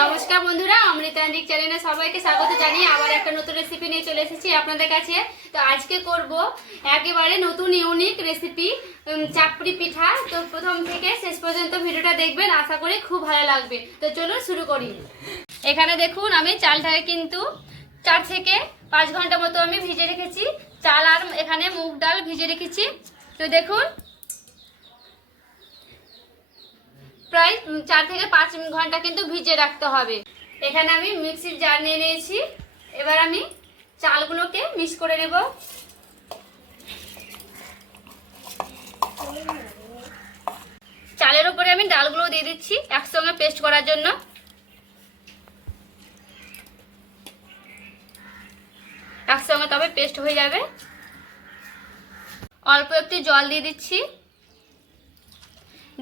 নমস্কার বন্ধুরা অমৃতান্দিক চ্যানেলে সবাইকে স্বাগত জানিয়ে আবার একটা নতুন রেসিপি নিয়ে চলে এসেছি আপনাদের কাছে। তো আজকে করব একেবারে নতুন ইউনিক রেসিপি চাপড়ি পিঠা। তো প্রথম থেকে শেষ পর্যন্ত ভিডিওটা দেখবেন, আশা করি খুব ভালো লাগবে। তো চলুন শুরু করি। এখানে দেখুন, আমি চালটাকে কিন্তু চার থেকে পাঁচ ঘণ্টা মতো আমি ভিজে রেখেছি। চাল আর এখানে মুগ ডাল ভিজে রেখেছি। তো দেখুন প্রায় চার থেকে পাঁচ ঘণ্টা কিন্তু ভিজে রাখতে হবে। এখানে আমি মিক্সির জার নিয়ে নিয়েছি। এবার আমি চালগুলোকে মিক্স করে নেব। চালের উপরে আমি ডালগুলো দিয়ে দিচ্ছি একসঙ্গে পেস্ট করার জন্য। একসঙ্গে তবে পেস্ট হয়ে যাবে। অল্প একটু জল দিয়ে দিচ্ছি।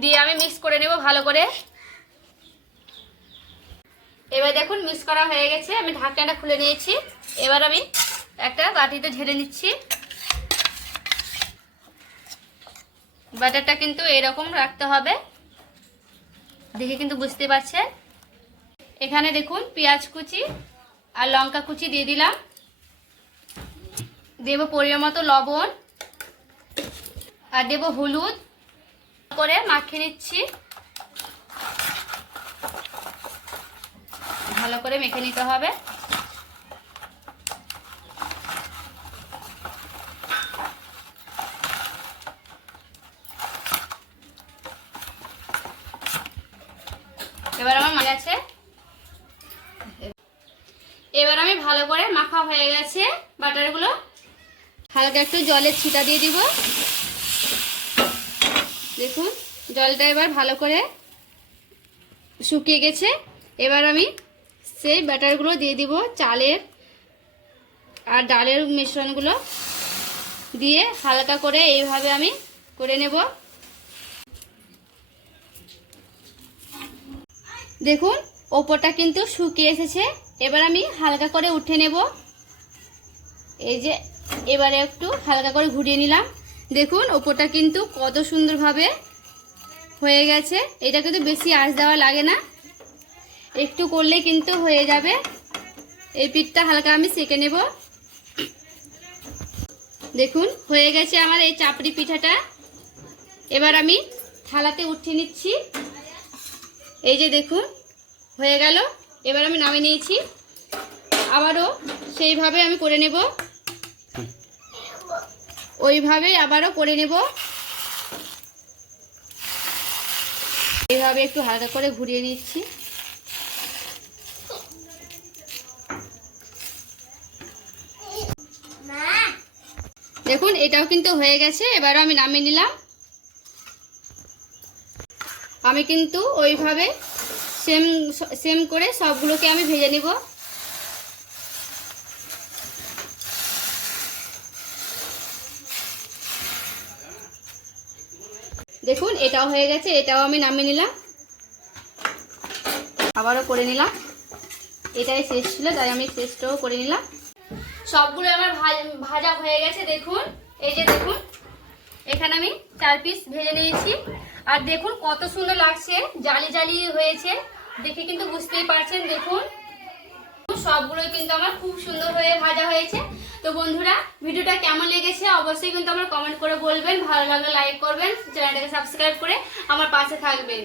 দিয়ে আমি মিক্স করে নেব ভালো করে। এবার দেখুন মিক্স করা হয়ে গেছে, আমি ঢাকনাটা খুলে নিয়েছি। এবার আমি একটা বাটিতে ঢেলে নিচ্ছি। ব্যাটারটা কিন্তু এরকম রাখতে হবে। দেখে কিন্তু বুঝতে পারছেন। এখানে দেখুন পেঁয়াজ কুচি আর লঙ্কা কুচি দিয়ে দিলাম। দেব পরিমাণ মতো লবণ আর দেব হলুদ। করে মাখিয়ে নিচ্ছি। ভালো করে মেখে নিতে হবে। এবার আমার মনে আছে। এবার আমি ভালো করে মাখা হয়ে গেছে বাটারগুলো। হালকা একটু জলের ছিটা দিয়ে দিব। দেখুন, জলটা এবার ভালো করে শুকিয়ে গেছে। এবার আমি সেই ব্যাটারগুলো দিয়ে দিব, চালের আর ডালের মিশ্রণগুলো দিয়ে হালকা করে এইভাবে আমি করে নেব। দেখুন, ওপরটা কিন্তু শুকিয়ে এসেছে। এবার আমি হালকা করে উঠে নেব। এই যে, এবারে একটু হালকা করে ঘুরিয়ে নিলাম। দেখুন, ওপরটা কিন্তু কত সুন্দরভাবে হয়ে গেছে। এটা কিন্তু বেশি আঁচ দেওয়া লাগে না। একটু করলে কিন্তু হয়ে যাবে। এই পিঠটা হালকা আমি সেঁকে নেব। দেখুন, হয়ে গেছে আমার এই চাপড়ি পিঠাটা। এবার আমি থালাতে উঠিয়ে নিচ্ছি। এই যে দেখুন, হয়ে গেল। এবার আমি নামিয়ে নিয়েছি। আবারও সেইভাবে আমি করে নেব। ওইভাবে আবারও করে নেব। এইভাবে একটু হালকা করে ঘুরিয়ে নিচ্ছি। দেখুন, এটাও কিন্তু হয়ে গেছে, এবারও আমি নামিয়ে নিলাম। আমি কিন্তু ওইভাবে সেম সেম করে সবগুলোকে আমি ভেজে নিব। দেখুন, এটাও হয়ে গেছে, এটাও আমি নামিয়ে নিলাম। আবারও করে নিলাম। এটাই শেষ ছিল, তাই আমি শেষটাও করে নিলাম। সবগুলো আমার ভাজ- হয়ে গেছে, দেখুন। এই যে দেখুন, এখানে আমি চার পিস ভেজে নিয়েছি। আর দেখুন, কত সুন্দর লাগছে, জালি জালি হয়েছে। দেখে কিন্তু বুঝতেই পারছেন, দেখুন। সবগুলোই কিন্তু আমার খুব সুন্দর হয়ে ভাজা হয়েছে। তো বন্ধুরা, ভিডিওটা কেমন লেগেছে অবশ্যই কিন্তু আমার কমেন্ট করে বলবেন। ভালো লাগলে লাইক করবেন, চ্যানেলটাকে সাবস্ক্রাইব করে আমার পাশে থাকবেন।